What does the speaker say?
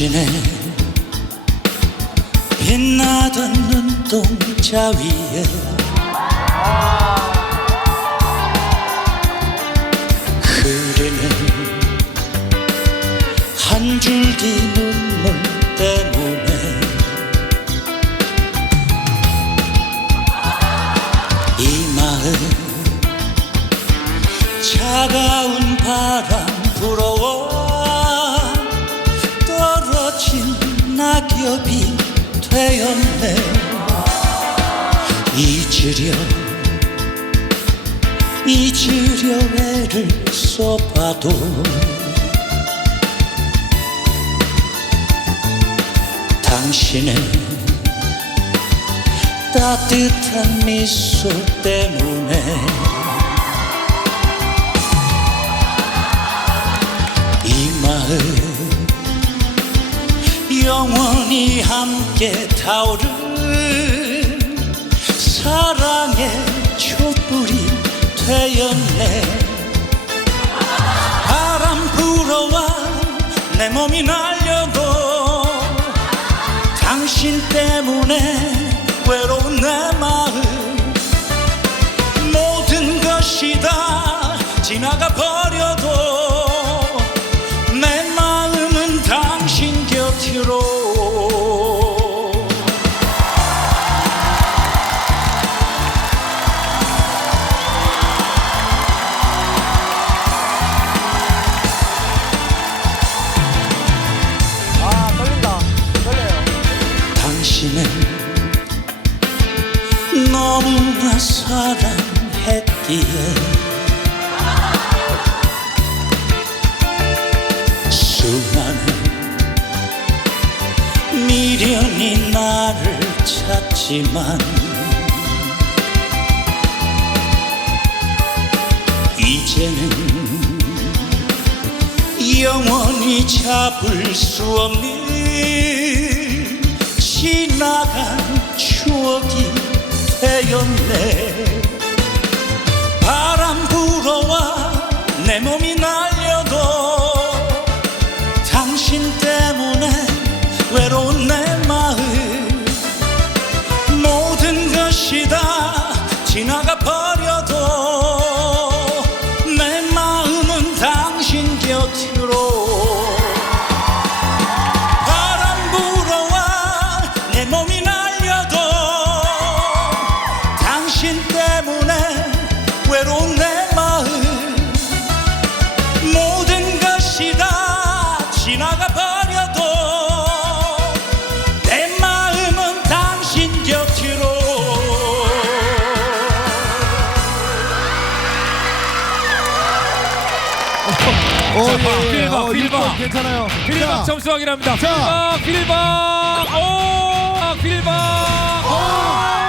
당신의 빛나던 눈동자 위에 흐르는 한 줄기 눈물 때문에 이 마음 차가운 바람 불어 낙엽이 되었네. 잊으려 잊으려 애를 써봐도. 당신의 따뜻한 미소 때문에 이 마음 영원히 함께 타오른 사랑의 촛불이 되었네. 바람 불어와 내 몸이 날려도 당신 때문에 외로운 내 마음. 모든 것이 다 지나가 버려도 당신은 너무나 사랑했기에 수많은 미련이 나를 찾지만 이제는 영원히 잡을 수 없는 지나간 추억이 되었네. 바람 불어와 내 몸이 날려도 당신 때문에 외로운 내 마음 모든 것이 다 지나가 버려도 내 마음은 당신 곁으로 오, 자, 예, 예. 필박, 어, 필박. 괜찮아요 필박 자, 점수 확인합니다. 자. 필박, 필박, 오, 필박, 오.